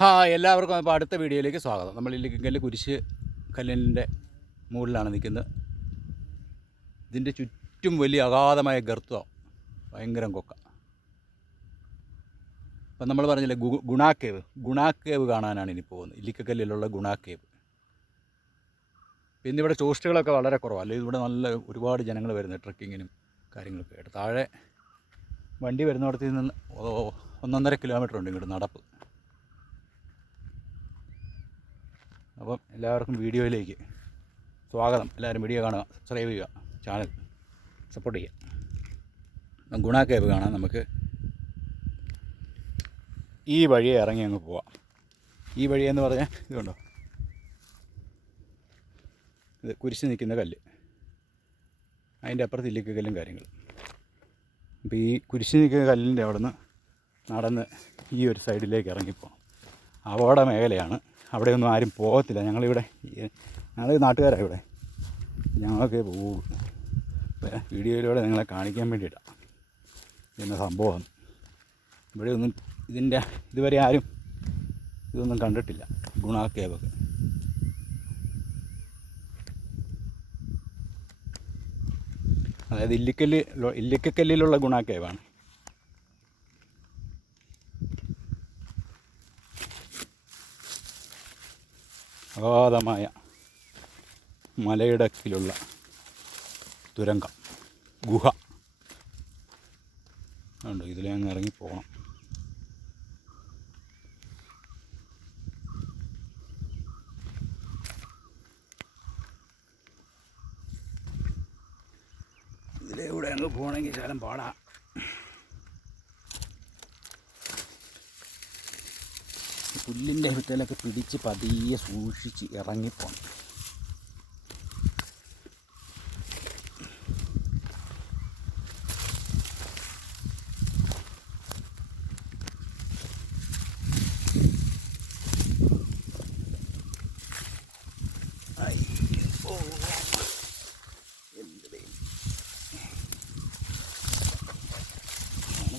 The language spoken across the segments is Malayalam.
എല്ലാവർക്കും അപ്പോൾ അടുത്ത വീഡിയോയിലേക്ക് സ്വാഗതം. നമ്മൾ ഇല്ലിക്കല്ല് കുരിശ് കല്ലിൻ്റെ മുകളിലാണ് നിൽക്കുന്നത്. ഇതിൻ്റെ ചുറ്റും വലിയ അഗാധമായ ഗർത്തം, ഭയങ്കര കൊക്ക. അപ്പം നമ്മൾ പറഞ്ഞില്ലേ ഗുണാക്കേവ് കാണാനാണ് ഇനി പോകുന്നത്. ഇല്ലിക്കല്ലിലുള്ള ഗുണാക്കേവ്. പിന്നെ ഇവിടെ ടൂറിസ്റ്റുകളൊക്കെ വളരെ കുറവാണ്. അല്ലെങ്കിൽ ഇവിടെ നല്ല ഒരുപാട് ജനങ്ങൾ വരുന്നത് ട്രക്കിങ്ങിനും കാര്യങ്ങളൊക്കെ ആയിട്ട്. താഴെ വണ്ടി വരുന്നിടത്ത് നിന്ന് 1.5 കിലോമീറ്റർ ഉണ്ട് ഇങ്ങോട്ട് നടപ്പ്. അപ്പം എല്ലാവർക്കും വീഡിയോയിലേക്ക് സ്വാഗതം. എല്ലാവരും വീഡിയോ കാണുക, സബ്സ്ക്രൈബ് ചെയ്യുക, ചാനൽ സപ്പോർട്ട് ചെയ്യുക. ഗുണാക്കേവ് കാണാൻ നമുക്ക് ഈ വഴിയെ ഇറങ്ങി അങ്ങ് പോവാം. ഈ വഴിയെന്ന് പറഞ്ഞാൽ ഇതുണ്ടോ, ഇത് കുരിശ് നിൽക്കുന്ന കല്ല്, അതിൻ്റെ അപ്പുറത്ത് ഇല്ലിക്കല്ലും കാര്യങ്ങളും. അപ്പോൾ ഈ കുരിശ് നിൽക്കുന്ന കല്ലിൻ്റെ അവിടെ നിന്ന് നടന്ന് ഈ ഒരു സൈഡിലേക്ക് ഇറങ്ങിപ്പോകണം. അപകട മേഖലയാണ്, അവിടെയൊന്നും ആരും പോകത്തില്ല. ഞങ്ങൾ നാട്ടുകാരാണ് ഇവിടെ, ഞങ്ങളൊക്കെ പോകും. വീഡിയോയിലൂടെ നിങ്ങളെ കാണിക്കാൻ വേണ്ടിയിട്ടാണ് ഇന്ന സംഭവം. ഇവിടെയൊന്നും ഇതുവരെ ആരും ഇതൊന്നും കണ്ടിട്ടില്ല, ഗുണാക്കേവൊക്കെ. അതായത് ഇല്ലിക്കല്ലിലുള്ള ഗുണാക്കേവാണ്. അഗാധമായ മലയിടക്കിലുള്ള തുരങ്കം, ഗുഹ ഉണ്ട്. ഇതിലേ അങ്ങ് ഇറങ്ങി പോകണം. ഇതിലേ കൂടെ അങ്ങ് പോകണമെങ്കിൽ ശകലം പാടാ. പുല്ലിൻ്റെ ഭിത്തിലൊക്കെ പിടിച്ച് പതിയെ സൂക്ഷിച്ച് ഇറങ്ങിപ്പോണം.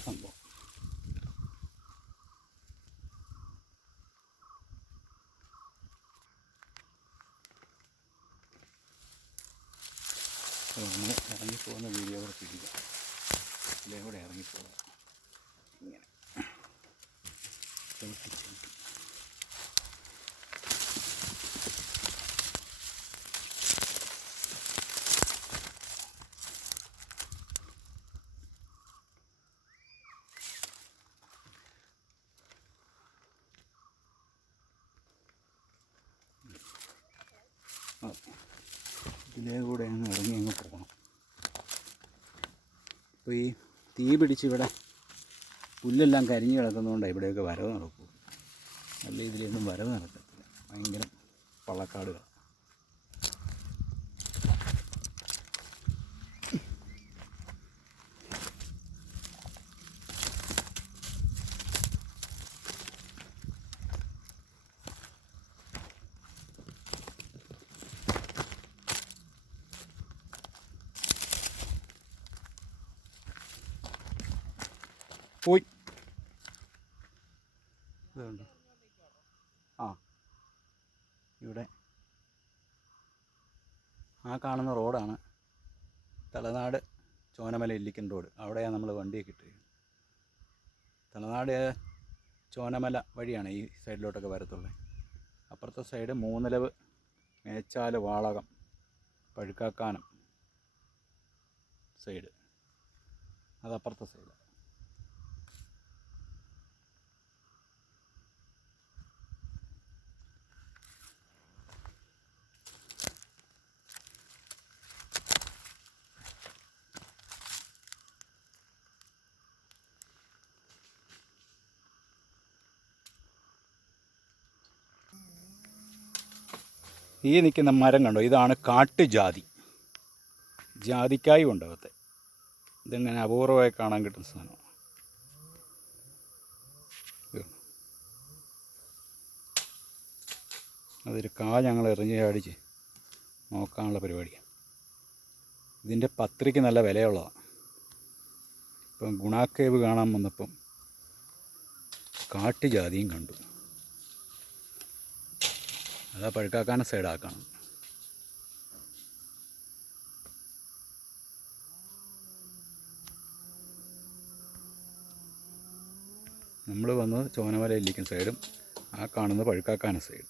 സംഭവം നമ്മൾ ഇറങ്ങിപ്പോകുന്ന വീഡിയോ കൂടെ പിടിക്കുക. ഇതിലേ കൂടെ ഇറങ്ങിപ്പോകുക. ഇങ്ങനെ ഇതിലേ കൂടെ അങ്ങ് ഇറങ്ങി അങ്ങ് പോകണം. അപ്പോൾ ഈ തീ പിടിച്ച് ഇവിടെ പുല്ലെല്ലാം കരിഞ്ഞ് കിടക്കുന്നതുകൊണ്ടാണ് ഇവിടെയൊക്കെ വരവ് നടക്കും. നല്ല ഇതിലൊന്നും വരവ് നടക്കത്തില്ല, ഭയങ്കര പള്ളക്കാടുകൾ. പോയി ഇതുണ്ട്. ഇവിടെ ആ കാണുന്ന റോഡാണ് തലനാട് ചോനമല ഇല്ലിക്കൻ റോഡ്. അവിടെയാണ് നമ്മൾ വണ്ടിയൊക്കെ ഇട്ട്. തലനാട് ചോനമല വഴിയാണ് ഈ സൈഡിലോട്ടൊക്കെ വരത്തുള്ളത്. അപ്പുറത്തെ സൈഡ് മൂന്നിലവ്, മേച്ചാല്, വാളകം, പഴുക്കാക്കാനം സൈഡ്, അതപ്പുറത്തെ സൈഡ്. ഈ നിൽക്കുന്ന മരം കണ്ടോ, ഇതാണ് കാട്ടുജാതി. ജാതിക്കായും ഉണ്ട് അകത്തെ. ഇതിങ്ങനെ അപൂർവമായി കാണാൻ കിട്ടുന്ന സാധനമാണ്. അതൊരു ഞങ്ങൾ എറിഞ്ഞ് ചാടിച്ച് നോക്കാനുള്ള പരിപാടിയാണ്. ഇതിൻ്റെ പത്രിക്ക് നല്ല വിലയുള്ളതാണ്. ഇപ്പം ഗുണാക്കേവ് കാണാൻ വന്നപ്പം കാട്ടുജാതിയും കണ്ടു. അതാ പഴുക്കാക്കാന സൈഡാക്കണം. നമ്മൾ വന്നത് ചോനമലയിലിരിക്കുന്ന സൈഡും ആ കാണുന്ന പഴുക്കാക്കാന സൈഡും.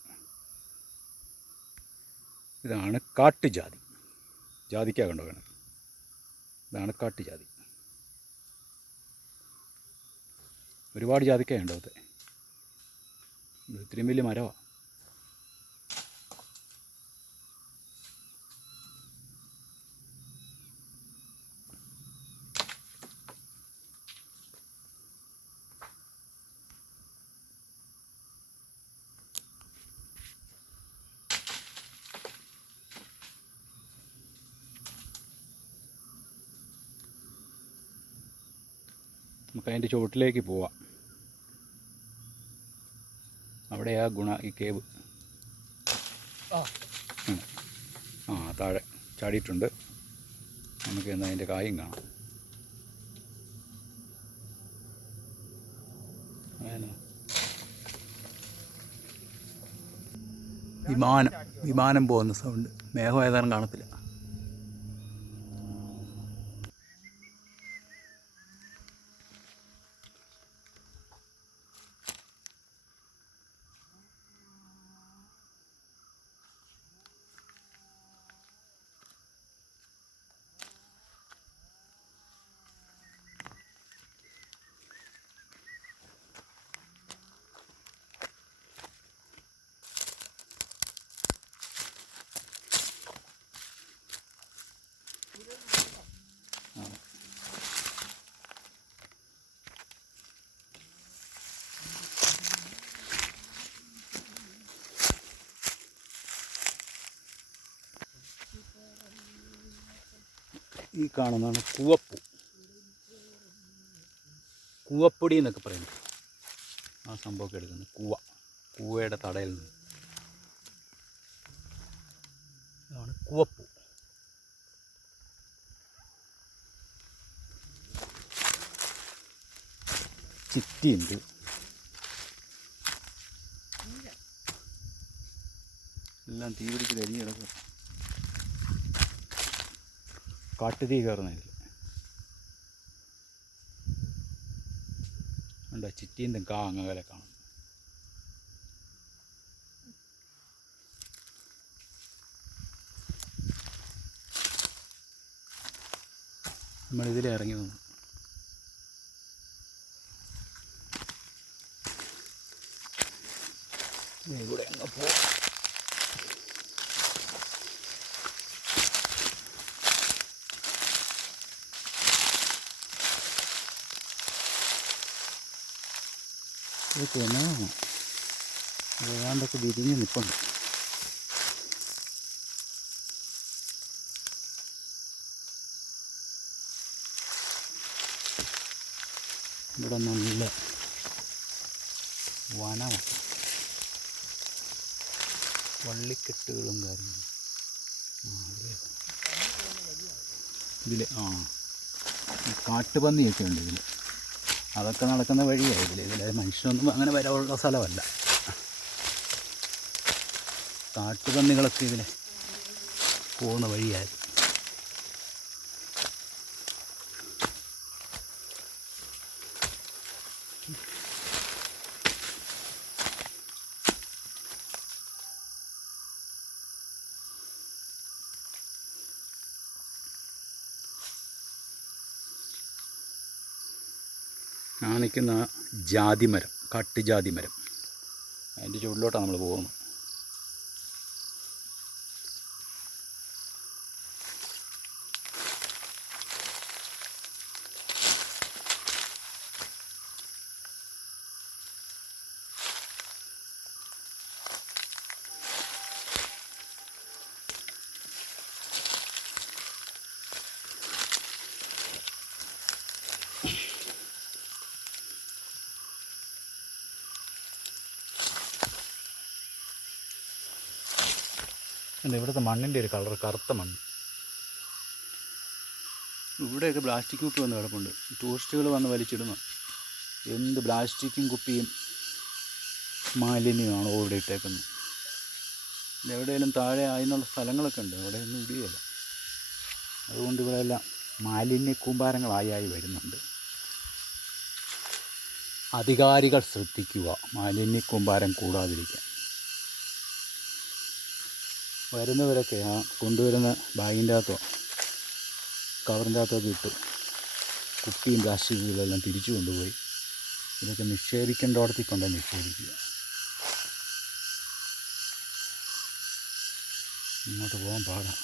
ഇതാണ് കാട്ടുജാതി. ജാതിക്ക കണ്ടോ വേണം. ഇതാണ് കാട്ടുജാതി. ഒരുപാട് ജാതിക്കയുണ്ടോ അത്. ഇത്രയും വലിയ മരമാണ്. നമുക്ക് അതിൻ്റെ ചുവട്ടിലേക്ക് പോവാം. അവിടെയാ ഈ കേവ്. താഴെ ചാടിയിട്ടുണ്ട്. നമുക്ക് എന്നാൽ അതിൻ്റെ കായും കാണാം. വിമാനം പോകുന്ന സൗണ്ട്. മേഘം ഏതാനും കാണത്തില്ല. ഈ കാണുന്നതാണ് കൂവപ്പൂ. കൂവപ്പൊടി എന്നൊക്കെ പറയുന്നത്. ആ സംഭവമൊക്കെ എടുക്കുന്നത് കൂവയുടെ തടയിൽ നിന്ന്. ഇതാണ് കൂവപ്പൂ. ചിറ്റിയുണ്ട്. എല്ലാം തീ പിടിച്ച് കരിഞ്ഞ് കിടക്കും. കാട്ടുതീ കയറുന്നതിൽ ഉണ്ടോ ചിറ്റീൻ്റെ അങ്ങകലെ കാണും. നമ്മളിതിൽ ഇറങ്ങി വന്നു. ഇവിടെ അങ്ങ് പോകാം. ഇതൊക്കെ എന്നാണ് ഏതാണ്ടൊക്കെ വിരിഞ്ഞ് നിൽപ്പുണ്ട്. ഇവിടെ നല്ല വനമാണ്. വള്ളിക്കെട്ടുകളും കാര്യങ്ങളും ഇതിൽ കാട്ടുപന്നിയൊക്കെ ഉണ്ട് ഇതിൽ. അതൊക്കെ നടക്കുന്ന വഴിയാണ് ഇതിൽ മനുഷ്യനൊന്നും അങ്ങനെ വരാനുള്ള സ്ഥലമല്ല. കാട്ടുപന്നികളൊക്കെ ഇതിൽ പോകുന്ന വഴിയായിരുന്നു. ആ നിൽക്കുന്ന ജാതിമരം, കാട്ടുജാതിമരം, അതിൻ്റെ ചുവട്ടിലോട്ടാണ് നമ്മൾ പോകുന്നത്. എന്താ ഇവിടുത്തെ മണ്ണിൻ്റെ ഒരു കളർ കറുത്ത മണ്ണ്. ഇവിടെയൊക്കെ പ്ലാസ്റ്റിക് കുപ്പി വന്ന് കിടപ്പുണ്ട്. ടൂറിസ്റ്റുകൾ വന്ന് വലിച്ചിടുന്നു. എന്ത് പ്ലാസ്റ്റിക്കും കുപ്പിയും മാലിന്യമാണോ ഇവിടെ ഇട്ടേക്കുന്നത്. എവിടെയെങ്കിലും താഴെ ആയിന്നുള്ള സ്ഥലങ്ങളൊക്കെ ഉണ്ട്, അവിടെയൊന്നും ഇടുകയില്ല. അതുകൊണ്ട് ഇവിടെ എല്ലാം മാലിന്യ കൂമ്പാരങ്ങളായി വരുന്നുണ്ട്. അധികാരികൾ ശ്രദ്ധിക്കുക, മാലിന്യ കൂമ്പാരം കൂടാതിരിക്കാൻ. വരുന്നവരൊക്കെ ആ കൊണ്ടുവരുന്ന ബാഗിൻ്റെ അകത്തോ കവറിൻ്റെ അകത്തൊക്കെ ഇട്ട് കുപ്പിയും പ്ലാസ്റ്റിക്കുകളെല്ലാം തിരിച്ചു കൊണ്ടുപോയി ഇതൊക്കെ നിക്ഷേപിക്കേണ്ടോടത്തിൽ കൊണ്ട് നിക്ഷേപിക്കുക. ഇങ്ങോട്ട് പോകാൻ പാടാം.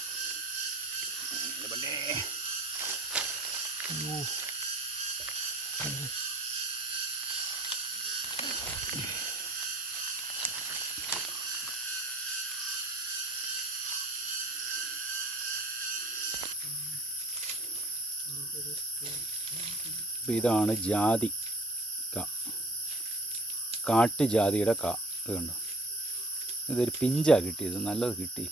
അപ്പോൾ ഇതാണ് ജാതി കാട്ടു ജാതിയുടെ ഇത് കണ്ടോ, ഇതൊരു പിഞ്ചാണ് കിട്ടിയത്, നല്ലത് കിട്ടി.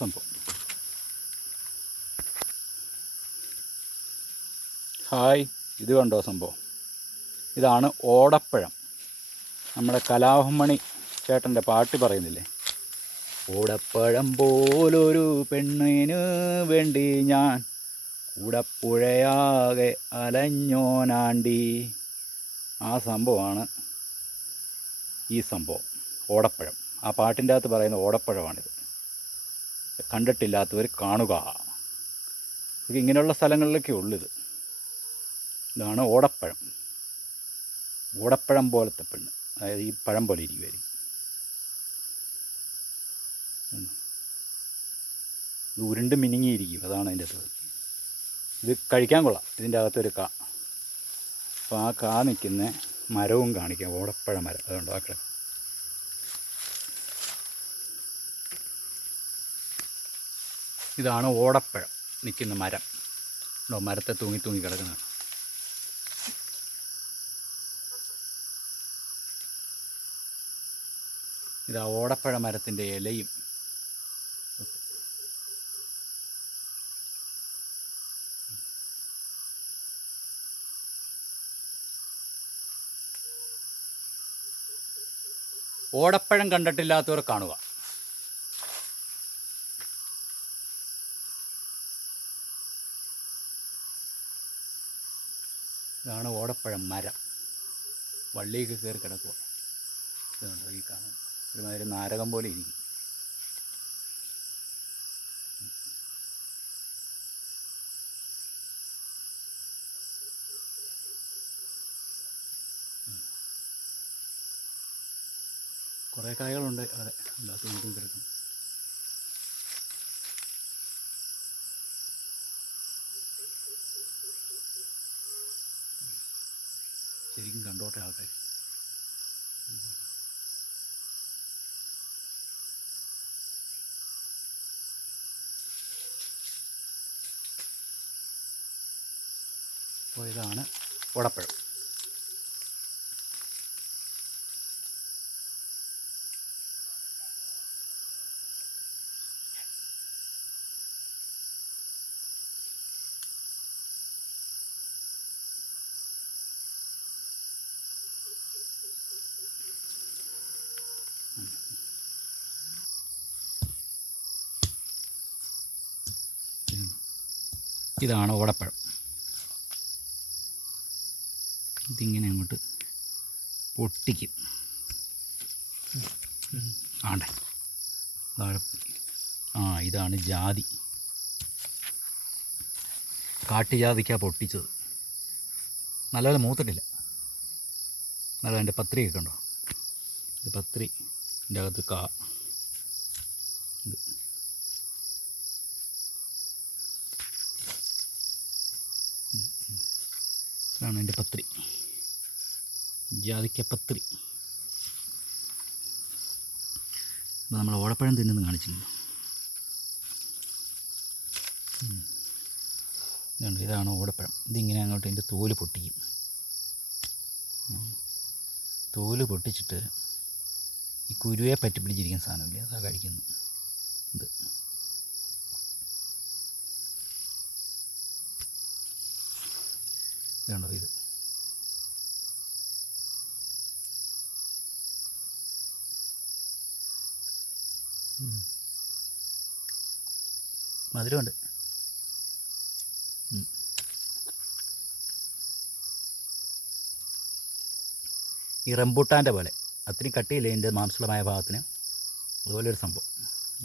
സംഭവം. ഹായ്, ഇത് കണ്ടോ സംഭവം? ഇതാണ് ഓടപ്പഴം. നമ്മുടെ കലാഭമണി ചേട്ടൻ്റെ പാട്ട് പറയുന്നില്ലേ, ഓടപ്പഴം പോലൊരു പെണ്ണിന് വേണ്ടി ഞാൻ കൂടപ്പുഴയാകെ അലഞ്ഞോനാണ്ടി. ആ സംഭവമാണ് ഈ സംഭവം, ഓടപ്പഴം. ആ പാട്ടിൻ്റെ അകത്ത് പറയുന്ന ഓടപ്പഴമാണിത്. കണ്ടിട്ടില്ലാത്തവർ കാണുക. ഇത് ഇങ്ങനെയുള്ള സ്ഥലങ്ങളിലൊക്കെ ഉള്ളിത്. ഇതാണ് ഓടപ്പഴം. ഓടപ്പഴം പോലത്തെ പെണ്ണ്, അതായത് ഈ പഴം പോലെ ഇരിക്കുമായിരിക്കും. ഇത് ഉരുണ്ട് മിനുങ്ങിയിരിക്കും, അതാണ് അതിൻ്റെ അകത്ത്. ഇത് കഴിക്കാൻ കൊള്ളാം, ഇതിൻ്റെ അകത്തൊരു കാ. അപ്പോൾ ആ കാ നിൽക്കുന്ന മരവും കാണിക്കാം, ഓടപ്പഴ മരം. അതുകൊണ്ട് ആ കിടക്കും. ഇതാണ് ഓടപ്പഴം നിൽക്കുന്ന മരം. മരത്തെ തൂങ്ങി തൂങ്ങി കിടക്കുന്നതാണ്. ഇതാ ഓടപ്പഴ മരത്തിൻ്റെ ഇലയും. ഓടപ്പഴം കണ്ടിട്ടില്ലാത്തവർ കാണുക. ഇതാണ് ഓടപ്പഴം മരം, വള്ളിയൊക്കെ കയറി കിടക്കുക. ഇതുണ്ടോ ഈ കാണും, ഒരുമാതിരി നാരകം പോലെ ഇരിക്കും. കുറേ കായകളുണ്ട് അവിടെ, അല്ലാത്തതും കിടക്കും. ശരിക്കും കണ്ടോട്ടെ ആൾക്കാർ. അപ്പോൾ ഇതാണ് ഓടപ്പഴം. ഇതാണ് ഓടപ്പഴം. ഇതിങ്ങനെ അങ്ങോട്ട് പൊട്ടിക്കും. ആണ്ടെ താഴെ. ഇതാണ് ജാതി, കാട്ടുജാതിക്കാണ് പൊട്ടിച്ചത്. നല്ലപോലെ മൂത്തിട്ടില്ല. നല്ല അതിൻ്റെ പത്രിയൊക്കെ ഉണ്ടോ, ഇത് പത്രി. ഇതിൻ്റെ അകത്ത് കാ. ഇതാണ് എൻ്റെ പത്രി, ജാതിക്കപ്പത്രി. അപ്പോൾ നമ്മൾ ഓടപ്പഴം തിന്നുന്നു കാണിച്ചില്ല. ഇതാണ് ഓടപ്പഴം. ഇതിങ്ങനെ അങ്ങോട്ട് ഇതിൻ്റെ തോല് പൊട്ടിക്കും. തോല് പൊട്ടിച്ചിട്ട് ഈ കുരുവെ പറ്റി പിടിച്ചിരിക്കുന്ന സാധനമില്ലേ, അതാ കഴിക്കുന്നു. ഇത് ഇതുണ്ടോ, ഇത് മധുരമുണ്ട്. ഈ റംബൂട്ടാൻ്റെ പോലെ അത്രയും കട്ടിയില്ല ഇതിൻ്റെ മാംസളമായ ഭാഗത്തിന്. അതുപോലൊരു സംഭവം.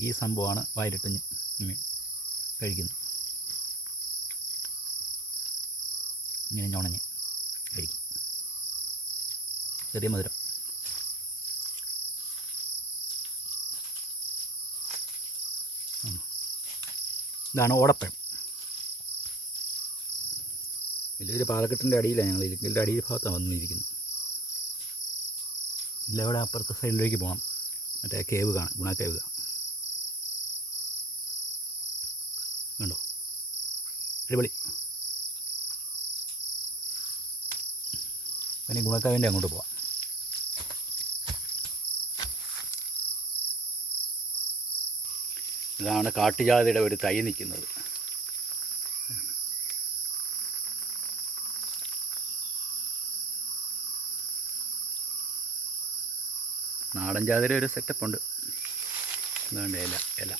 ഈ സംഭവമാണ് വായിലിട്ട് കഴിക്കുന്നത്. ഇങ്ങനെ ഞുണഞ്ഞ് കഴിക്കും. ചെറിയ മധുരം. ഇതാണ് ഓടപ്പഴം. വലിയൊരു പാലക്കെട്ടിൻ്റെ അടിയിലാണ് ഞങ്ങൾ ഇതിൻ്റെ അടിയിൽ ഭാഗത്താണ് വന്നിരിക്കുന്നത്. ഇതിലവിടെ അപ്പുറത്തെ സൈഡിലേക്ക് പോകണം. മറ്റേ കേവ് കാണാം, ഗുണ കേവ് കാണാം. കണ്ടോ, അടിപൊളി. പിന്നെ ഗുണക്കാവിൻ്റെ അങ്ങോട്ട് പോവാം. ഇതാണ് കാട്ടുജാതിയുടെ ഒരു തൈ നിൽക്കുന്നത്. നാടൻ ജാതിയുടെ ഒരു സെറ്റപ്പ് ഉണ്ട്. അതുകൊണ്ട് ഇല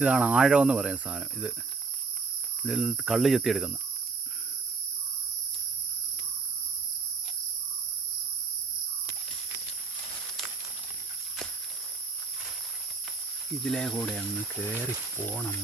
ഇതാണ് ആഴം എന്ന് പറയുന്ന സാധനം. ഇതിൽ നിന്ന് കള്ള് ചെത്തിയെടുക്കുന്ന. ഇതിലേ കൂടെ അങ്ങ് കയറിപ്പോണം.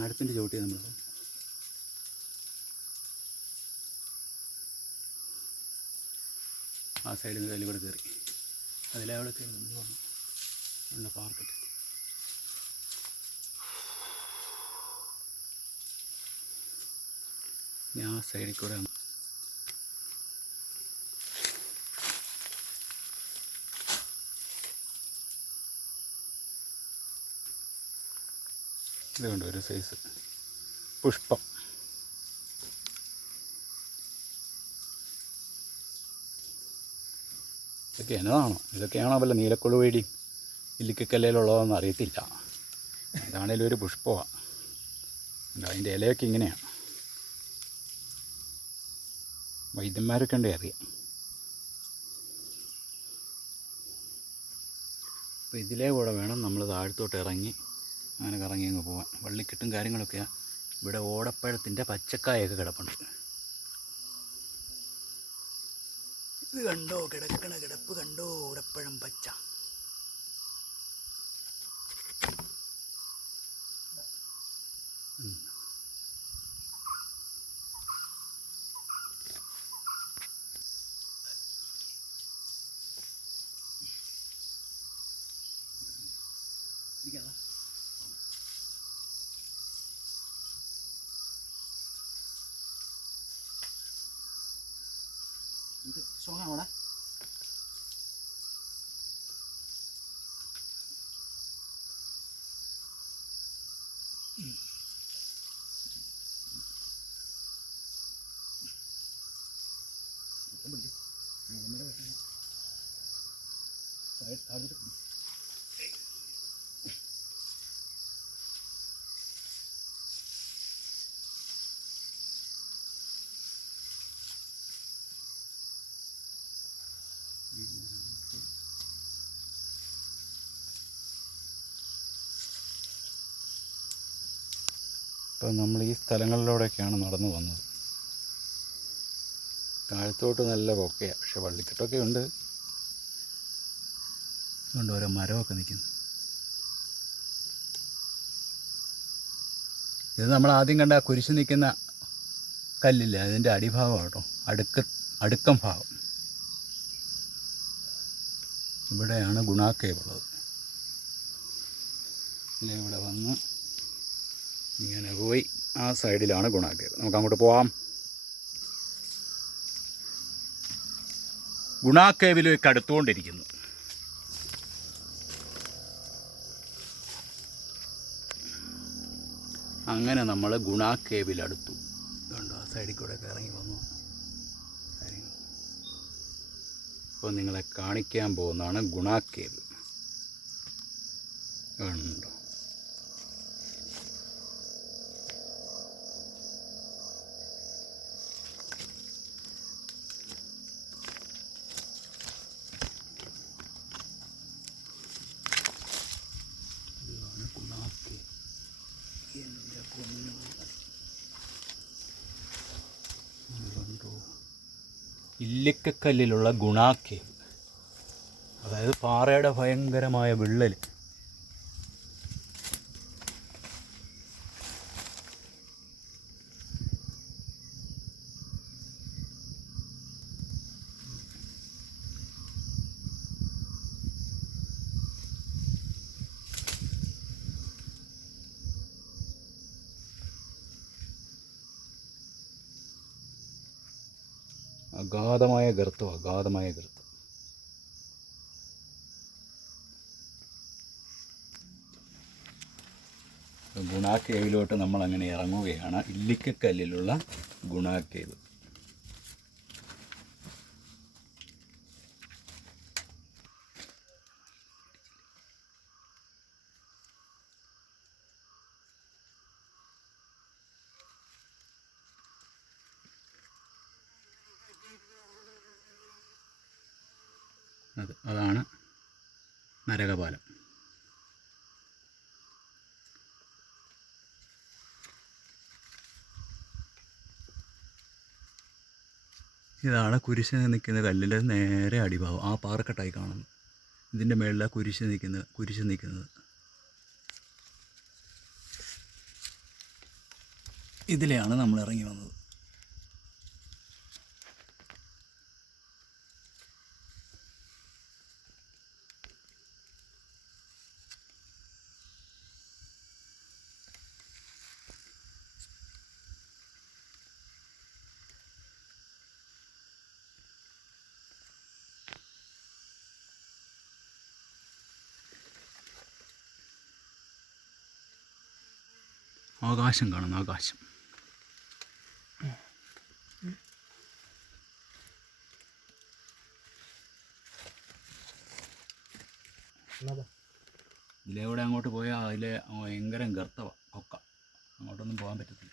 ആഴത്തിൻ്റെ ചവിട്ടി നമ്മൾ ആ സൈഡിൽ നിന്ന് അതിൽ കൂടെ കയറി അതിലവിടെ കയറി നമ്മൾ വന്നു പാർക്കിട്ട്. ഇനി ആ സൈഡിൽ കൂടെ ഇതുകൊണ്ട് ഒരു സൈസ് പുഷ്പം. ഇതൊക്കെ എന്നതാണോ, ഇതൊക്കെയാണോ വല്ല നീലക്കൊഴുവേടി ഇല്ലിക്കക്കല്ലിലുള്ളതെന്ന് അറിയത്തില്ല. ഇതാണേലും ഒരു പുഷ്പമാണ്. അതിൻ്റെ ഇലയൊക്കെ ഇങ്ങനെയാണ്. വൈദ്യന്മാരൊക്കെ ഉണ്ടേ അറിയാം. അപ്പോൾ ഇതിലേ കൂടെ വേണം നമ്മൾ താഴത്തോട്ട് ഇറങ്ങി അങ്ങനെ കറങ്ങി അങ്ങ് പോകാൻ. വള്ളിക്കെട്ടും കാര്യങ്ങളൊക്കെയാണ്. ഇവിടെ ഓടപ്പഴത്തിൻ്റെ പച്ചക്കായൊക്കെ കിടപ്പുണ്ട്. ഇത് കണ്ടോ, കിടക്കണ കിടപ്പ് കണ്ടോ, ഓടപ്പഴം പച്ച. ഇത് സ്ട്രോങ്ങാണോടാ? ഇപ്പം നമ്മൾ ഈ സ്ഥലങ്ങളിലൂടെയൊക്കെയാണ് നടന്നു വന്നത്. താഴത്തോട്ട് നല്ല കൊക്കയാണ്, പക്ഷെ വള്ളിക്കെട്ടൊക്കെ ഉണ്ട്. അതുകൊണ്ട് ഓരോ മരമൊക്കെ നിൽക്കുന്നു. ഇത് നമ്മൾ ആദ്യം കണ്ട കുരിശ് നിൽക്കുന്ന കല്ലില്ല, അതിൻ്റെ അടിഭാഗം കേട്ടോ, അടുക്കം ഭാഗം. ഇവിടെയാണ് ഗുണ കേവ് ഉള്ളത്. ഇവിടെ വന്ന് ഇങ്ങനെ പോയി ആ സൈഡിലാണ് ഗുണ കേവ്. നമുക്ക് അങ്ങോട്ട് പോവാം. ഗുണ കേവിലേക്ക് അടുത്തുകൊണ്ടിരിക്കുന്നു. അങ്ങനെ നമ്മൾ ഗുണ കേവിലടുത്തു. കണ്ടോ, ആ സൈഡിൽ കൂടെ ഒക്കെ ഇറങ്ങി വന്നു. ഇപ്പോൾ നിങ്ങളെ കാണിക്കാൻ പോകുന്നതാണ് ഗുണ കേവ്. കണ്ടോ, ഇല്ലിക്കക്കല്ലിലുള്ള ഗുണ കേവ്, അതായത് പാറയുടെ ഭയങ്കരമായ വിള്ളൽ. അഗാധമായ ഗർത്തം. ഗുണ കേവിലോട്ട് നമ്മൾ അങ്ങനെ ഇറങ്ങുകയാണ്. ഇല്ലിക്കക്കല്ലിലുള്ള ഗുണ കേവ്. അതാണ് നരകപാലം. ഇതാണ് കുരിശ് നിൽക്കുന്ന കല്ലിൽ നേരെ അടിഭാഗം, ആ പാറക്കെട്ടായി കാണുന്നു. ഇതിൻ്റെ മേളിലാണ് കുരിശ് നിൽക്കുന്നത്. ഇതിലെയാണ് നമ്മൾ ഇറങ്ങി വന്നത്. ആകാശം കാണുന്നു, ആകാശം. ഇതിലെവിടെ അങ്ങോട്ട് പോയാൽ അതിലെ ഭയങ്കര ഗർത്തമാണ്, കൊക്ക. അങ്ങോട്ടൊന്നും പോകാൻ പറ്റത്തില്ല.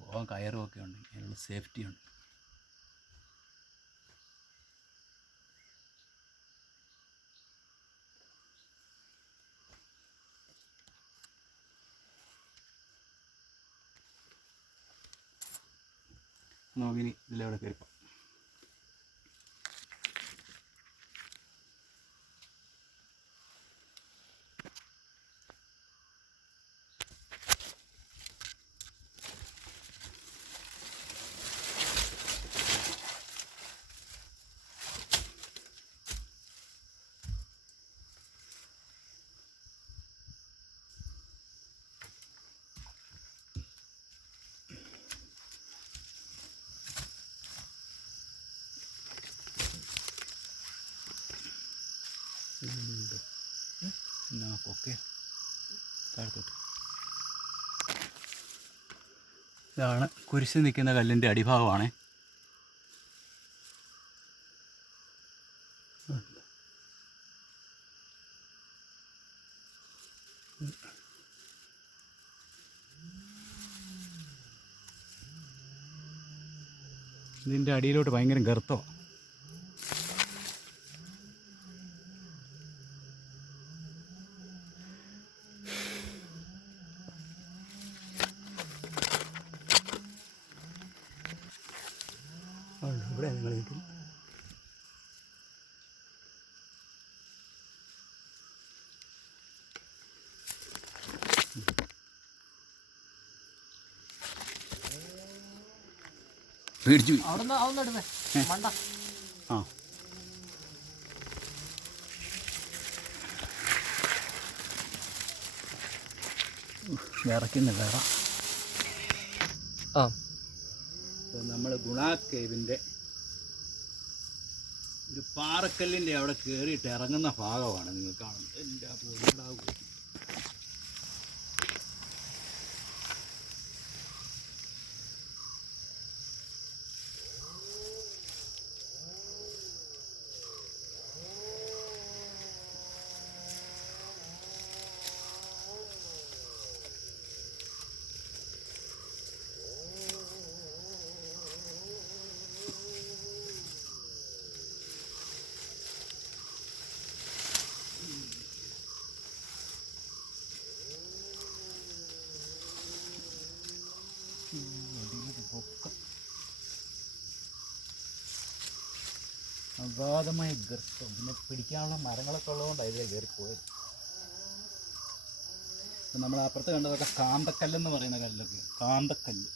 പോകാൻ കയറുമൊക്കെ ഉണ്ട്, അതിനുള്ള സേഫ്റ്റി ഉണ്ട്. നമുക്കിനി ഇതിലെവിടെ കയറിപ്പോൾ ഓക്കെ. താഴത്തോട്ട് ഇതാണ് കുരിശ് നിൽക്കുന്ന കല്ലിൻ്റെ അടിഭാഗമാണ്. ഇതിൻ്റെ അടിയിലോട്ട് ഭയങ്കര ഗർത്തമാണ്. ഇവിടെ നിങ്ങൾ നിൽക്കും. പേടിച്ചു. ആ വിറയ്ക്കുന്നില്ല വേറെ. നമ്മൾ ഗുണാ കേവിൻ്റെ ഒരു പാറക്കല്ലിൻ്റെ അവിടെ കയറിയിട്ട് ഇറങ്ങുന്ന ഭാഗമാണ് നിങ്ങൾ കാണുന്നത്. എൻ്റെ പോലുണ്ടാവുക അഗാധമായ ഗർത്തം. പിന്നെ പിടിക്കാനുള്ള മരങ്ങളൊക്കെ ഉള്ളതുകൊണ്ടാണ് ഇതിൽ കയറിപ്പോയത്. നമ്മൾ അപ്പുറത്ത് കണ്ടതൊക്കെ കാന്തക്കല്ലെന്ന് പറയുന്ന കല്ലൊക്കെ. കാന്തക്കല്ല്.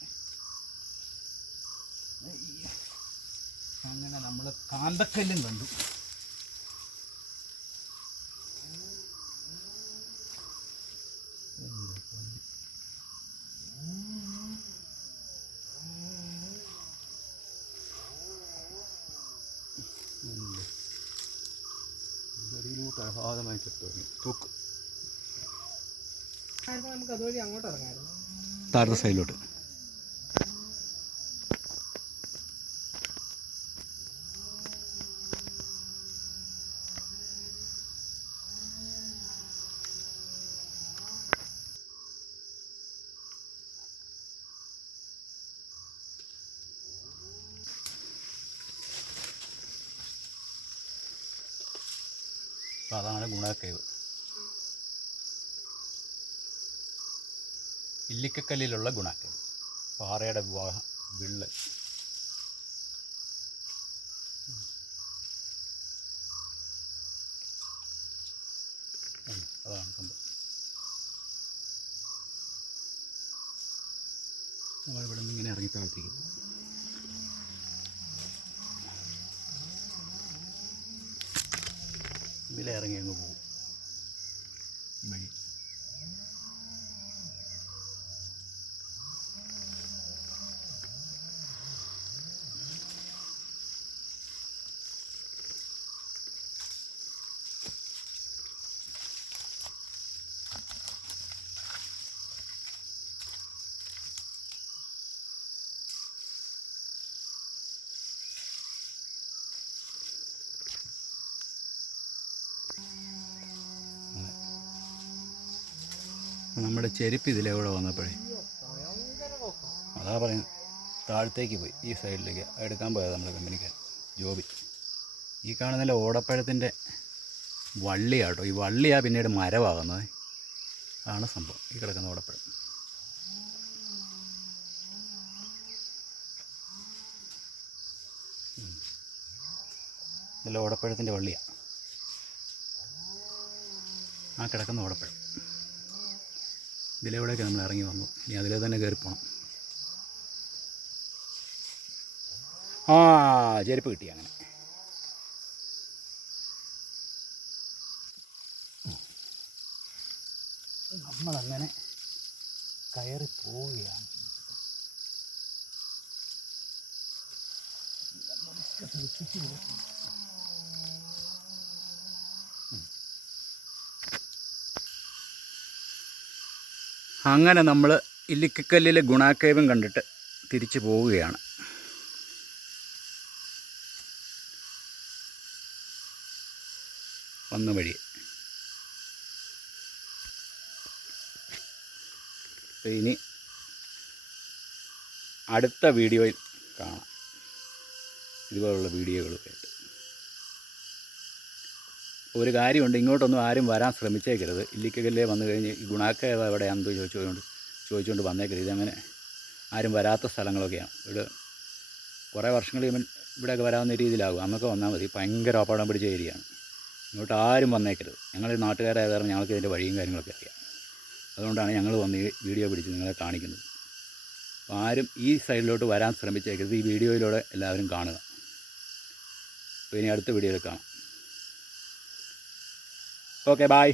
അങ്ങനെ നമ്മൾ കാന്തക്കല്ലും കണ്ടു. അഗാധമായിട്ട് തുടങ്ങി തൂക്ക്. നമുക്ക് അതുവഴി അങ്ങോട്ട് ഇറങ്ങാമായിരുന്നു, താഴത്തെ സൈഡിലോട്ട്. അപ്പോൾ അതാണ് ഗുണ കേവ്. ഇല്ലിക്കക്കല്ലിലുള്ള ഗുണ കേവ്. പാറയുടെ വിള്ളൽ. അതാണ് സംഭവം. നമ്മളിവിടെ നിന്ന് ഇങ്ങനെ ഇറങ്ങി താഴ്ത്തിക്കും. ഇതിലെ ഇറങ്ങി അങ്ങ് പോകും വഴി. നമ്മുടെ ചെരുപ്പ് ഇതിലൂടെ വന്നപ്പോഴേ അതാ പറയുന്നത്, താഴത്തേക്ക് പോയി. ഈ സൈഡിലേക്ക് എടുക്കാൻ പോയത് നമ്മുടെ കമ്പനിക്കാരൻ ജോബി. ഈ കാണുന്നില്ല ഓടപ്പഴത്തിൻ്റെ വള്ളിയാട്ടോ. ഈ വള്ളിയാണ് പിന്നീട് മരമാകുന്നത്. ആണ് സംഭവം ഈ കിടക്കുന്ന ഓടപ്പഴം. ഇതെല്ലാം ഓടപ്പഴത്തിൻ്റെ വള്ളിയാണ്. ആ കിടക്കുന്ന ഓടപ്പഴം. ഇതിലെവിടെയൊക്കെ നമ്മൾ ഇറങ്ങി വന്നു. ഇനി അതിലെ തന്നെ കയറിപ്പോണം. ആ ചെരുപ്പ് കിട്ടി. അങ്ങനെ നമ്മളങ്ങനെ കയറി പോവുകയാണ്. അങ്ങനെ നമ്മൾ ഇല്ലിക്കക്കല്ലിലെ ഗുണ കേവും കണ്ടിട്ട് തിരിച്ചു പോവുകയാണ്. വന്ന വഴി. ഇനി അടുത്ത വീഡിയോയിൽ കാണാം ഇതുപോലുള്ള വീഡിയോകളൊക്കെ ആയിട്ട്. ഒരു കാര്യമുണ്ട്, ഇങ്ങോട്ടൊന്നും ആരും വരാൻ ശ്രമിച്ചേക്കരുത്. ഇല്ലിക്കക്കല്ലേ വന്നു കഴിഞ്ഞ് ഈ ഗുണ കേവ് എവിടെയാണെന്ന് ചോദിച്ചുകൊണ്ട് വന്നേക്കരുത്. ഇതങ്ങനെ ആരും വരാത്ത സ്ഥലങ്ങളൊക്കെയാണ്. ഇവിടെ കുറേ വർഷങ്ങൾ ഇവിടെയൊക്കെ വരാവുന്ന രീതിയിലാകും. അന്നൊക്കെ വന്നാൽ മതി. ഭയങ്കര അപകടം പിടിച്ച ഏരിയയാണ്. ഇങ്ങോട്ട് ആരും വന്നേക്കരുത്. ഞങ്ങൾ നാട്ടുകാരായ കാരണം ഞങ്ങൾക്ക് ഇതിൻ്റെ വഴിയും കാര്യങ്ങളൊക്കെ അറിയാം. അതുകൊണ്ടാണ് ഞങ്ങൾ വന്ന് ഈ വീഡിയോ പിടിച്ച് നിങ്ങളെ കാണിക്കുന്നത്. അപ്പോൾ ആരും ഈ സൈഡിലോട്ട് വരാൻ ശ്രമിച്ചേക്കരുത്. ഈ വീഡിയോയിലൂടെ എല്ലാവരും കാണുക. അപ്പോൾ ഇനി അടുത്ത വീഡിയോയിൽ കാണാം. Okay, bye.